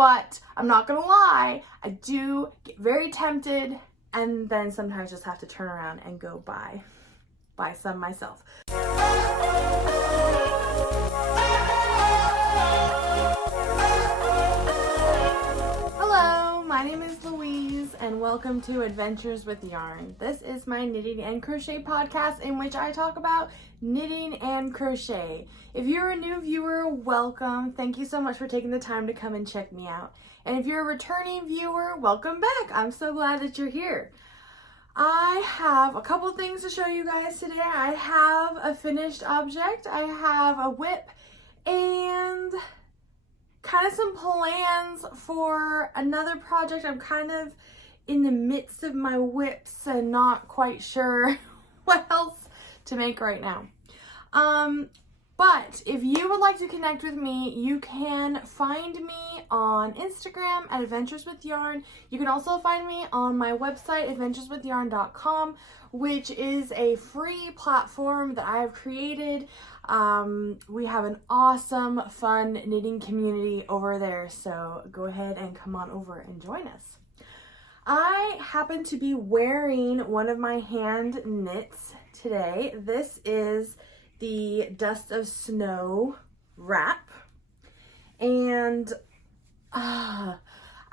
but I'm not gonna lie, I do get very tempted and then sometimes just have to turn around and go buy some myself. Hello, my name is Louise and welcome to Adventures with Yarn. This is my knitting and crochet podcast in which I talk about knitting and crochet. If you're a new viewer, welcome. Thank you so much for taking the time to come and check me out. And if you're a returning viewer, welcome back. I'm so glad that you're here. I have a couple things to show you guys today. I have a finished object, I have a whip, and kind of some plans for another project. I'm kind of in the midst of my whips and not quite sure what else to make right now. But if you would like to connect with me, you can find me on Instagram at Adventures with Yarn. You can also find me on my website, adventureswithyarn.com, which is a free platform that I have created. We have an awesome, fun knitting community over there, so go ahead and come on over and join us. I happen to be wearing one of my hand knits today. This is the Dust of Snow wrap, and I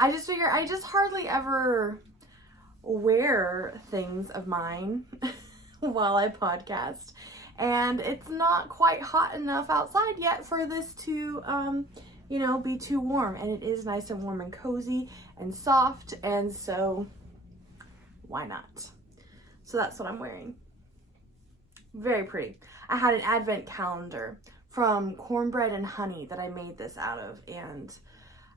just figure I just hardly ever wear things of mine while I podcast, and it's not quite hot enough outside yet for this to you know, be too warm, and it is nice and warm and cozy and soft, and so why not? So that's what I'm wearing. Very pretty. I had an advent calendar from Cornbread and Honey that I made this out of, and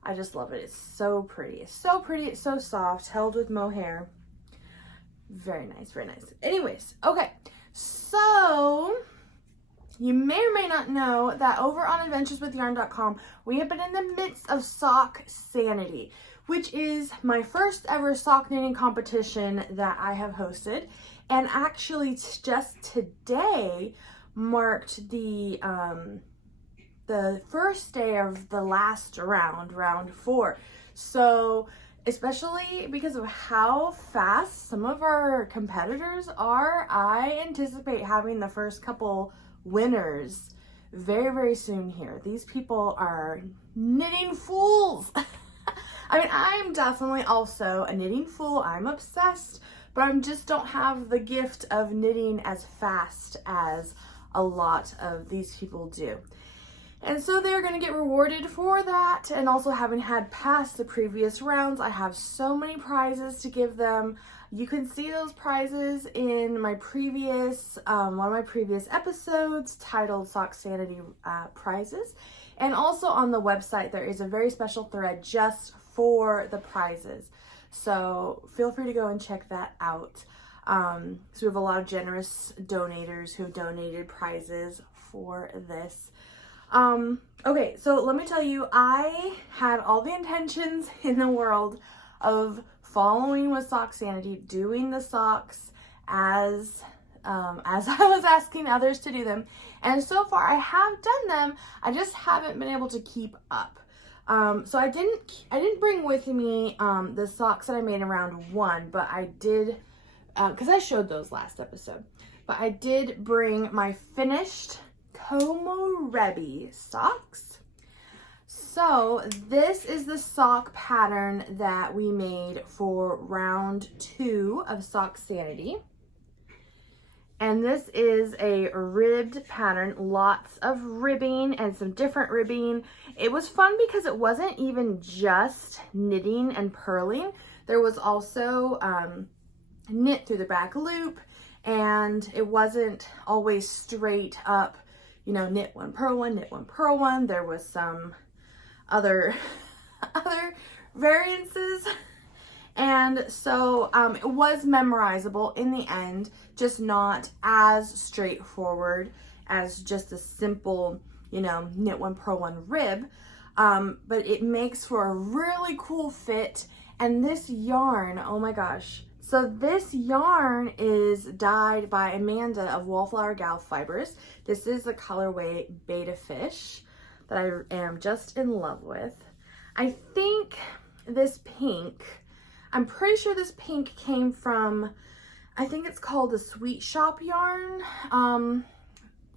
I just love it. It's so pretty. It's so pretty. It's so soft, held with mohair. Very nice, very nice. Anyways, okay. So you may or may not know that over on adventureswithyarn.com, we have been in the midst of Sock Sanity, which is my first ever sock knitting competition that I have hosted. And actually just today marked the first day of the last round 4. So especially because of how fast some of our competitors are, I anticipate having the first couple winners very, very soon here. These people are knitting fools. I mean, I'm definitely also a knitting fool. I'm obsessed, but I just don't have the gift of knitting as fast as a lot of these people do. And so they're going to get rewarded for that, and also having had passed the previous rounds, I have so many prizes to give them. You can see those prizes in my previous, one of my previous episodes titled Sock Sanity Prizes. And also on the website, there is a very special thread just for the prizes. So feel free to go and check that out. So we have a lot of generous donators who donated prizes for this. Okay, so let me tell you, I had all the intentions in the world of following with Sock Sanity, doing the socks as I was asking others to do them. And so far I have done them, I just haven't been able to keep up. So I didn't bring with me the socks that I made in round 1, but I did, because I showed those last episode, but I did bring my finished Komorebi socks. So this is the sock pattern that we made for round 2 of Sock Sanity. And this is a ribbed pattern, lots of ribbing and some different ribbing. It was fun because it wasn't even just knitting and purling. There was also knit through the back loop, and it wasn't always straight up, you know, knit one, purl one, knit one, purl one. There was some other variances. And so it was memorizable in the end, just not as straightforward as just a simple, you know, knit one, purl one, rib. But it makes for a really cool fit. And this yarn, oh my gosh. So this yarn is dyed by Amanda of Wallflower Gal Fibers. This is the colorway Beta Fish that I am just in love with. I think this pink, I'm pretty sure this pink came from, I think it's called the Sweet Shop yarn.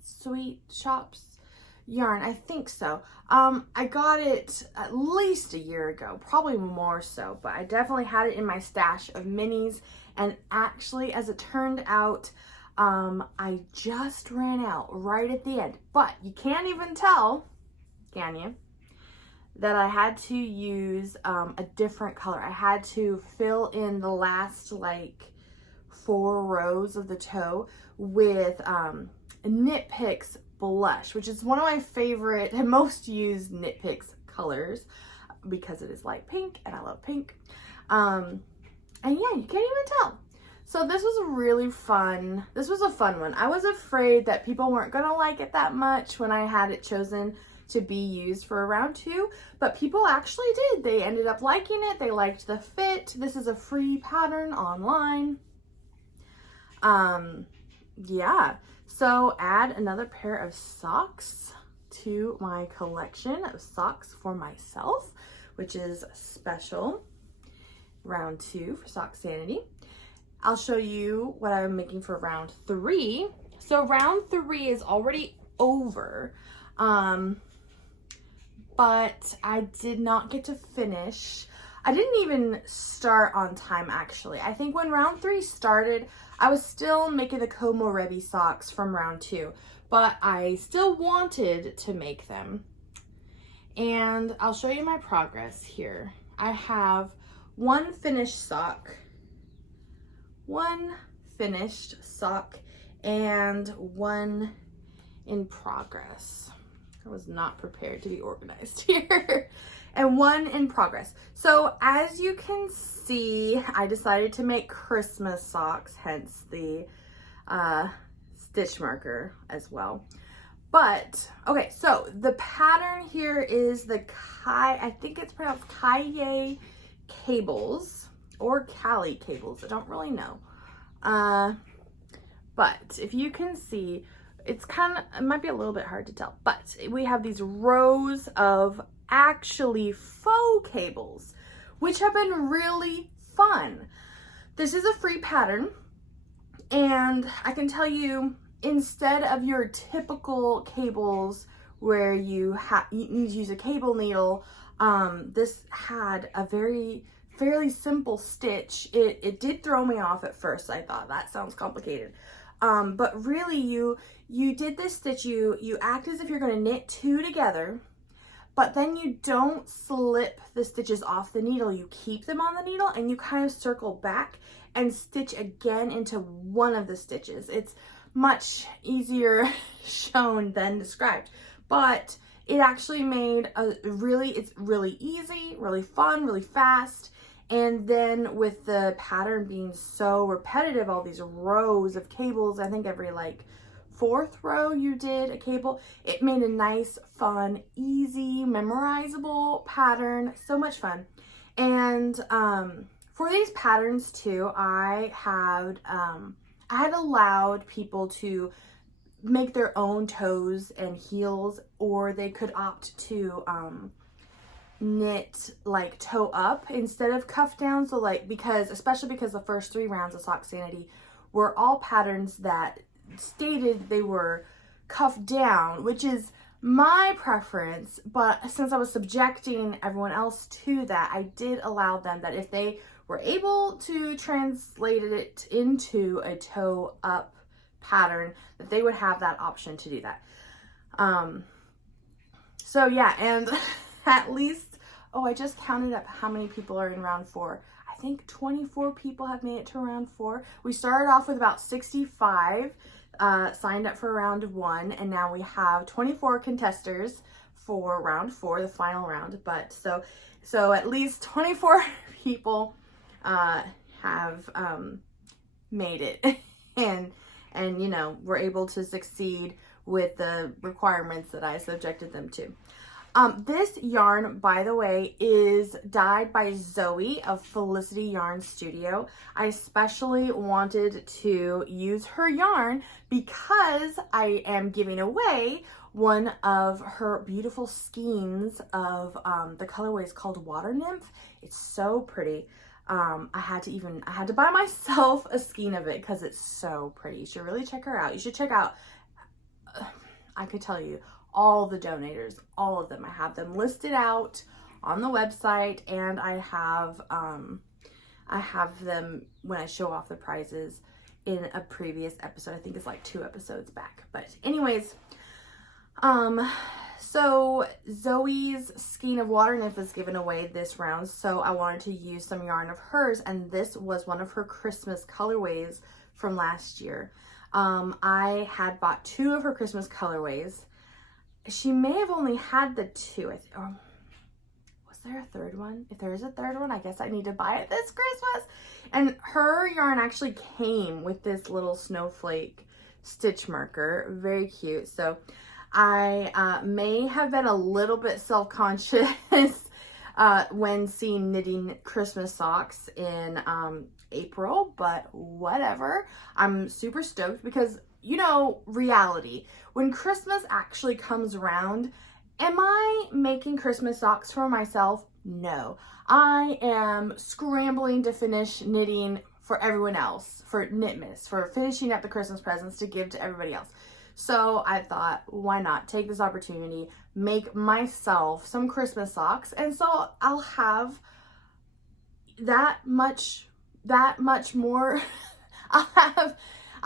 Sweet Shop's yarn, I think so. I got it at least a year ago, probably more so, but I definitely had it in my stash of minis. And actually, as it turned out, I just ran out right at the end. But you can't even tell, can you, that I had to use a different color. I had to fill in the last like 4 rows of the toe with Knit Picks blush, which is one of my favorite and most used Knit Picks colors because it is light pink and I love pink. And yeah, you can't even tell. So this was really fun. This was a fun one. I was afraid that people weren't gonna like it that much when I had it chosen to be used for round 2, but people actually did. They ended up liking it. They liked the fit. This is a free pattern online. Yeah, so add another pair of socks to my collection of socks for myself, which is special. Round 2 for Sock Sanity. I'll show you what I'm making for round 3. So round 3 is already over, but I did not get to finish. I didn't even start on time, actually. I think when round 3 started, I was still making the Komorebi socks from round 2, but I still wanted to make them. And I'll show you my progress here. I have 1 finished sock, 1 finished sock, and 1 in progress. I was not prepared to be organized here. And 1 in progress. So as you can see, I decided to make Christmas socks, hence the stitch marker as well. But, okay, so the pattern here is the I think it's pronounced Kaye cables or Cali cables. I don't really know. But if you can see, it's it might be a little bit hard to tell, but we have these rows of actually faux cables, which have been really fun. This is a free pattern, and I can tell you, instead of your typical cables where you need to use a cable needle, this had a fairly simple stitch. It did throw me off at first. I thought that sounds complicated. But really you did this stitch, you act as if you're going to knit 2 together, but then you don't slip the stitches off the needle. You keep them on the needle and you kind of circle back and stitch again into one of the stitches. It's much easier shown than described, but it actually made it's really easy, really fun, really fast. And then with the pattern being so repetitive, all these rows of cables, I think every like 4th row you did a cable, it made a nice, fun, easy, memorizable pattern. So much fun. And for these patterns too, I had allowed people to make their own toes and heels, or they could opt to knit like toe up instead of cuff down. So like, especially because the first 3 rounds of Sock Sanity were all patterns that stated they were cuffed down, which is my preference, but since I was subjecting everyone else to that, I did allow them that if they were able to translate it into a toe up pattern, that they would have that option to do that. So yeah, and at least, I just counted up how many people are in round 4. I think 24 people have made it to round 4. We started off with about 65 signed up for round 1, and now we have 24 contesters for round 4, the final round. But so at least 24 people have made it and you know, were able to succeed with the requirements that I subjected them to. This yarn, by the way, is dyed by Zoe of Felicity Yarn Studio. I especially wanted to use her yarn because I am giving away one of her beautiful skeins of the colorway is called Water Nymph. It's so pretty. I had to buy myself a skein of it because it's so pretty. You should really check her out. You should check out, I could tell you, all the donators, all of them. I have them listed out on the website, and I have them when I show off the prizes in a previous episode. I think it's like 2 episodes back. But anyways, so Zoe's skein of Water Nymph is given away this round, so I wanted to use some yarn of hers, and this was one of her Christmas colorways from last year. I had bought 2 of her Christmas colorways. She may have only had the 2. Was there a third one? If there is a third one, I guess I need to buy it this Christmas. And her yarn actually came with this little snowflake stitch marker. Very cute. So I may have been a little bit self-conscious when seeing knitting Christmas socks in April, but whatever. I'm super stoked because, you know, reality. When Christmas actually comes around, am I making Christmas socks for myself? No. I am scrambling to finish knitting for everyone else, for Knitmas, for finishing up the Christmas presents to give to everybody else. So I thought, why not take this opportunity, make myself some Christmas socks, and so I'll have that much more.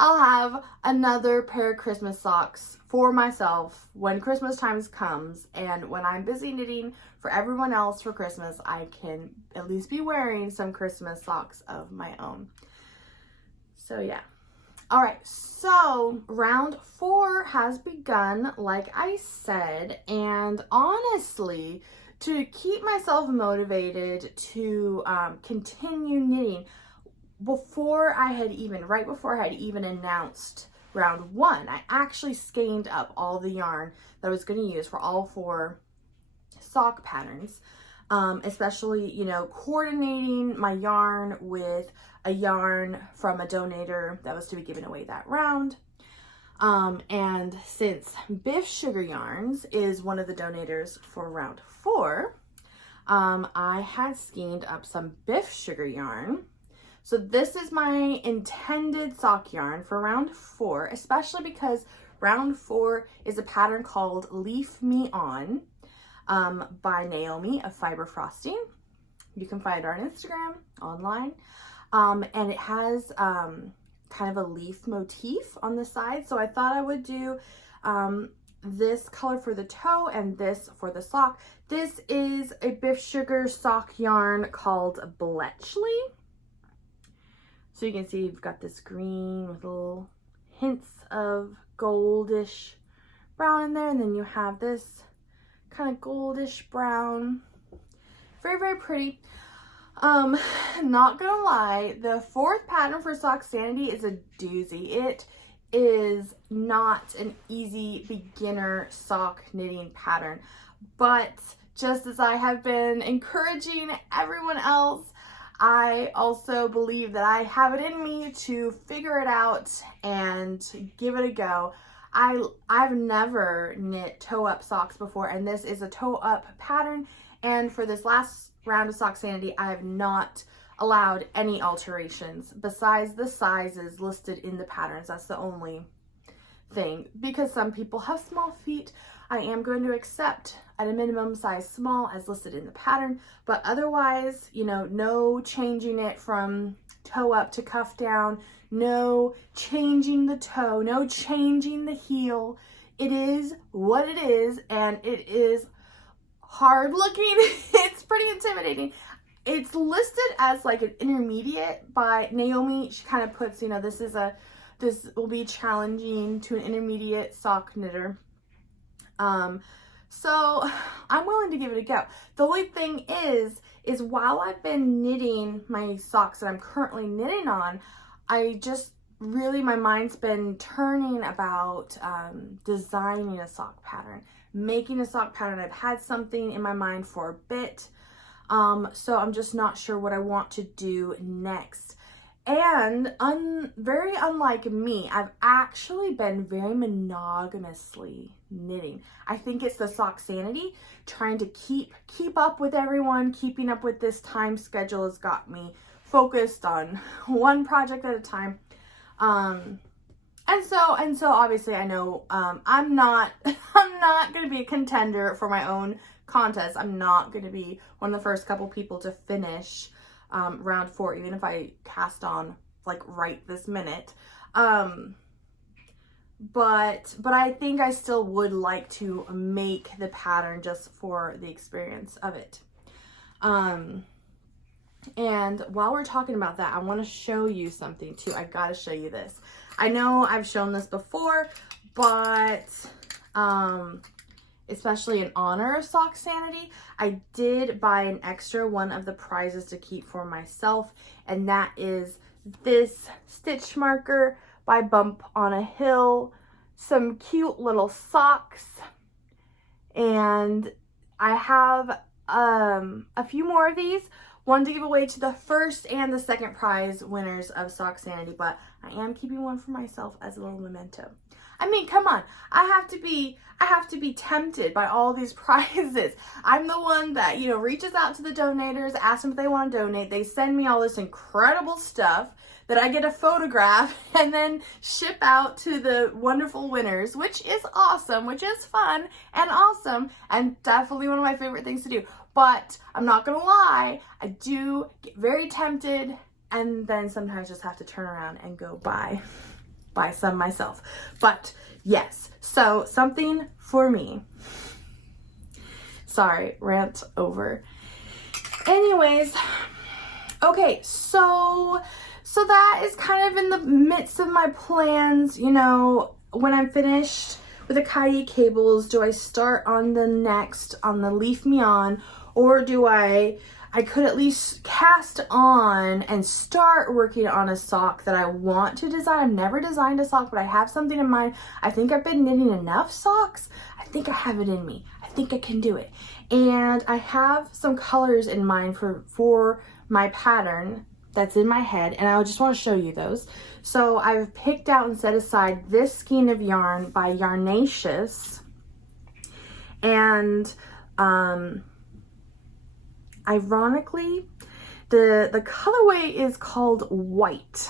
I'll have another pair of Christmas socks for myself when Christmas time comes, and when I'm busy knitting for everyone else for Christmas, I can at least be wearing some Christmas socks of my own. So yeah. All right, so round 4 has begun, like I said, and honestly, to keep myself motivated to continue knitting, right before I had even announced round 1, I actually skeined up all the yarn that I was going to use for all 4 sock patterns, especially, you know, coordinating my yarn with a yarn from a donator that was to be given away that round. And since Biff Sugar Yarns is one of the donators for round 4, I had skeined up some Biff Sugar yarn. So this is my intended sock yarn for round 4, especially because round 4 is a pattern called Leaf Me On by Naomi of Fiber Frosting. You can find her on Instagram, online. And it has kind of a leaf motif on the side. So I thought I would do this color for the toe and this for the sock. This is a Biff Sugar sock yarn called Bletchley. So you can see you've got this green with little hints of goldish brown in there. And then you have this kind of goldish brown. Very, very pretty. Not gonna lie, the 4th pattern for Sock Sanity is a doozy. It is not an easy beginner sock knitting pattern, but just as I have been encouraging everyone else, I also believe that I have it in me to figure it out and give it a go. I've never knit toe-up socks before, and this is a toe-up pattern, and for this last round of Sock Sanity, I have not allowed any alterations besides the sizes listed in the patterns. That's the only thing, because some people have small feet. I am going to accept at a minimum size small as listed in the pattern, but otherwise, you know, no changing it from toe up to cuff down, no changing the toe, no changing the heel. It is what it is, and it is hard looking. It's pretty intimidating. It's listed as like an intermediate by Naomi. She kind of puts, you know, this will be challenging to an intermediate sock knitter. So I'm willing to give it a go. The only thing is while I've been knitting my socks that I'm currently knitting on, I just really, my mind's been turning about designing a sock pattern, making a sock pattern. I've had something in my mind for a bit, so I'm just not sure what I want to do next. And very unlike me, I've actually been very monogamously knitting. I think it's the sock sanity, trying to keep up with everyone, keeping up with this time schedule has got me focused on one project at a time. And so obviously I know I'm not going to be a contender for my own contest. I'm not going to be one of the first couple people to finish round 4, even if I cast on like right this minute. But I think I still would like to make the pattern just for the experience of it. And while we're talking about that, I want to show you something too. I gotta show you this. I know I've shown this before, but especially in honor of Sock Sanity, I did buy an extra one of the prizes to keep for myself, and that is this stitch marker by Bump on a Hill, some cute little socks, and I have a few more of these. One to give away to the first and the second prize winners of Sock Sanity, but I am keeping one for myself as a little memento. I mean, come on. I have to be tempted by all these prizes. I'm the one that, you know, reaches out to the donators, asks them if they want to donate. They send me all this incredible stuff that I get a photograph and then ship out to the wonderful winners, which is awesome, which is fun and awesome, and definitely one of my favorite things to do. But I'm not gonna lie, I do get very tempted, and then sometimes just have to turn around and go buy some myself. But yes, so something for me. Sorry, rant over. Anyways, okay, so that is kind of in the midst of my plans. You know, when I'm finished with the Kayi cables, do I start on the next, on the Leaf Me On, or do I could at least cast on and start working on a sock that I want to design. I've never designed a sock, but I have something in mind. I think I've been knitting enough socks. I think I have it in me. I think I can do it. And I have some colors in mind for my pattern that's in my head, and I just want to show you those. So I've picked out and set aside this skein of yarn by Yarnaceous, and ironically, the colorway is called white.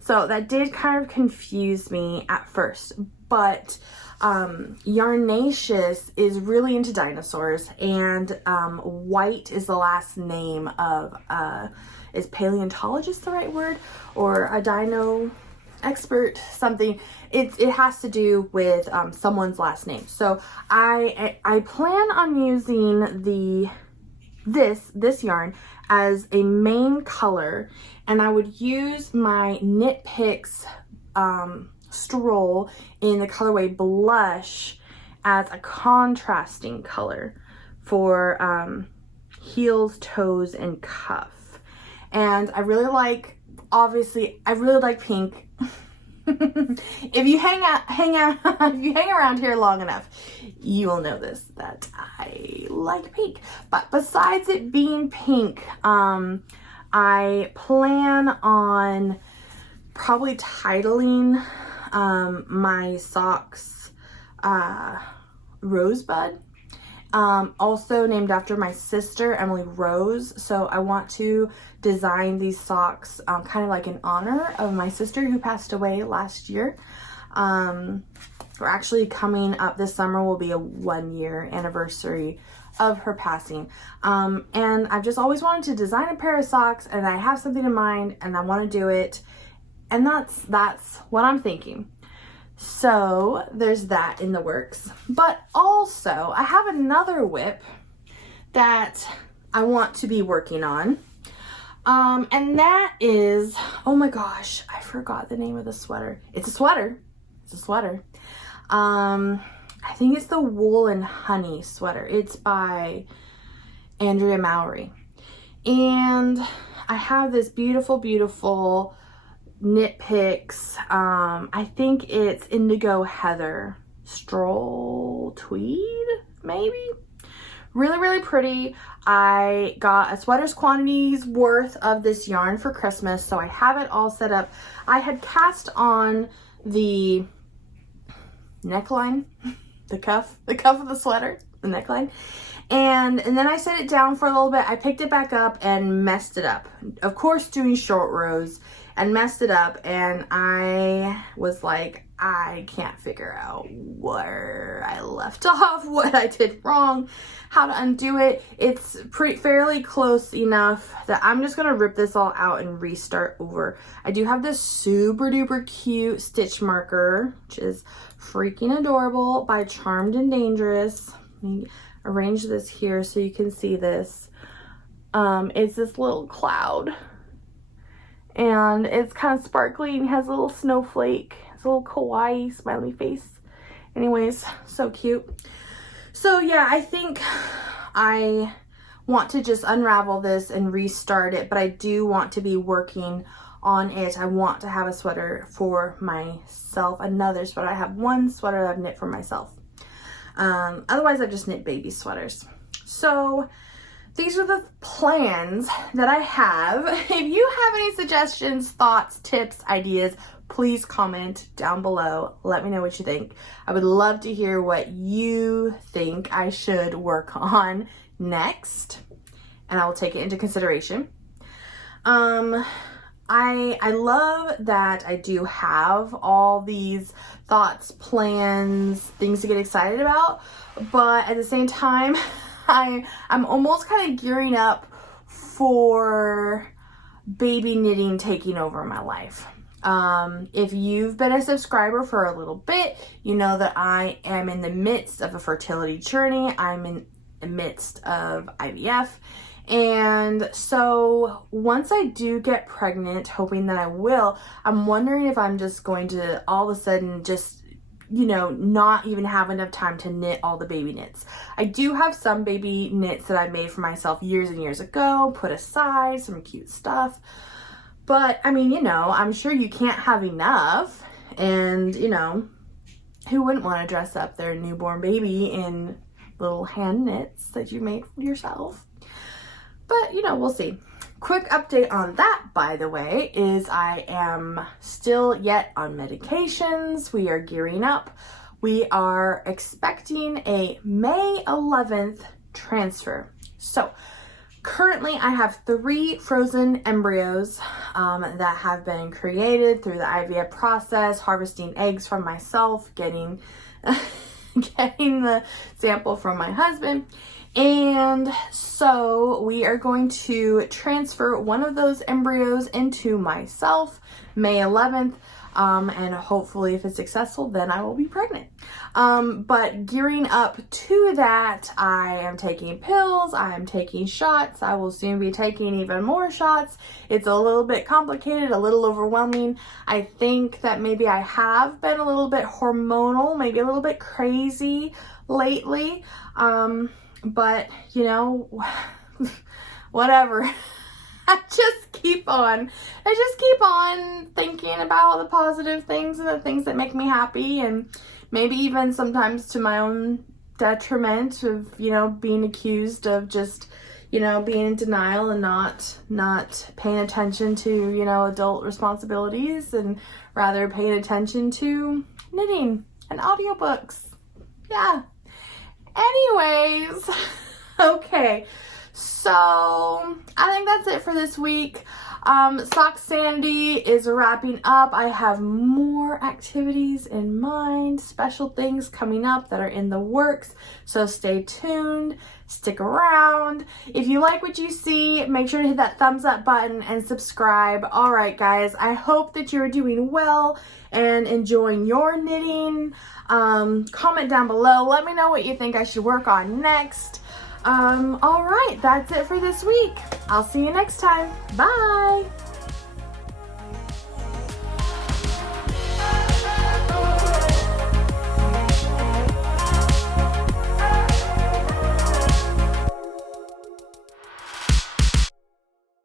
So that did kind of confuse me at first, but Yarnaceous is really into dinosaurs, and white is the last name of, is paleontologist the right word? Or a dino expert, something. It has to do with someone's last name. So I plan on using this yarn as a main color, and I would use my Knit Picks Stroll in the colorway Blush as a contrasting color for heels, toes, and cuff. And I really like, obviously, I really like pink. If you hang around here long enough, you will know this, that I like pink. But besides it being pink, I plan on probably titling my socks Rosebud. Also named after my sister, Emily Rose. So I want to design these socks kind of like in honor of my sister who passed away last year. We're actually coming up this summer will be a 1-year anniversary of her passing. And I've just always wanted to design a pair of socks, and I have something in mind and I want to do it. And that's what I'm thinking. So there's that in the works. But also I have another whip that I want to be working on. And that is, oh my gosh, I forgot the name of the sweater. It's a sweater. It's a sweater. I think it's the Wool and Honey sweater. It's by Andrea Mowry. And I have this beautiful, beautiful Knit Picks, I think it's Indigo Heather Stroll Tweed, maybe? Really, really pretty. I got a sweater's quantities worth of this yarn for Christmas, so I have it all set up. I had cast on the neckline, the cuff of the sweater, the neckline. And then I set it down for a little bit. I picked it back up and messed it up. Of course, doing short rows, and messed it up. And I was like, I can't figure out where I left off, what I did wrong, how to undo it. It's fairly close enough that I'm just going to rip this all out and restart over. I do have this super duper cute stitch marker, which is freaking adorable, by Charmed and Dangerous. Let me arrange this here so you can see this. It's this little cloud, and it's kind of sparkly and has a little snowflake. It's a little kawaii smiley face. Anyways, so cute. So yeah, I think I want to just unravel this and restart it, but I do want to be working on it. I want to have a sweater for myself, another sweater. I have one sweater that I've knit for myself. Otherwise, I've just knit baby sweaters. So these are the plans that I have. If you have any suggestions, thoughts, tips, ideas, please comment down below. Let me know what you think. I would love to hear what you think I should work on next, and I will take it into consideration. I love that I do have all these thoughts, plans, things to get excited about, but at the same time, I'm almost kind of gearing up for baby knitting taking over my life. If you've been a subscriber for a little bit, you know that I am in the midst of a fertility journey. I'm in the midst of IVF. And so once I do get pregnant, hoping that I will, I'm wondering if I'm just going to all of a sudden just, you know, not even have enough time to knit all the baby knits. I do have some baby knits that I made for myself years and years ago, put aside, some cute stuff. But I mean, you know, I'm sure you can't have enough. And, you know, who wouldn't want to dress up their newborn baby in little hand knits that you made for yourself? But, you know, we'll see. Quick update on that, by the way, is I am still yet on medications. We are gearing up. We are expecting a May 11th transfer. So currently I have 3 frozen embryos that have been created through the IVF process, harvesting eggs from myself, getting the sample from my husband. And so we are going to transfer one of those embryos into myself May 11th. And hopefully if it's successful, then I will be pregnant. But gearing up to that, I am taking pills, I am taking shots, I will soon be taking even more shots. It's a little bit complicated, a little overwhelming. I think that maybe I have been a little bit hormonal, maybe a little bit crazy lately. But you know, whatever. I just keep on thinking about all the positive things and the things that make me happy, and maybe even sometimes to my own detriment of, you know, being accused of just, you know, being in denial and not paying attention to, you know, adult responsibilities, and rather paying attention to knitting and audiobooks. Yeah. Anyways, okay. So I think that's it for this week. Sock Sanity is wrapping up. I have more activities in mind, special things coming up that are in the works. So stay tuned, stick around. If you like what you see, make sure to hit that thumbs up button and subscribe. All right, guys, I hope that you're doing well and enjoying your knitting. Comment down below. Let me know what you think I should work on next. All right, that's it for this week. I'll see you next time. Bye.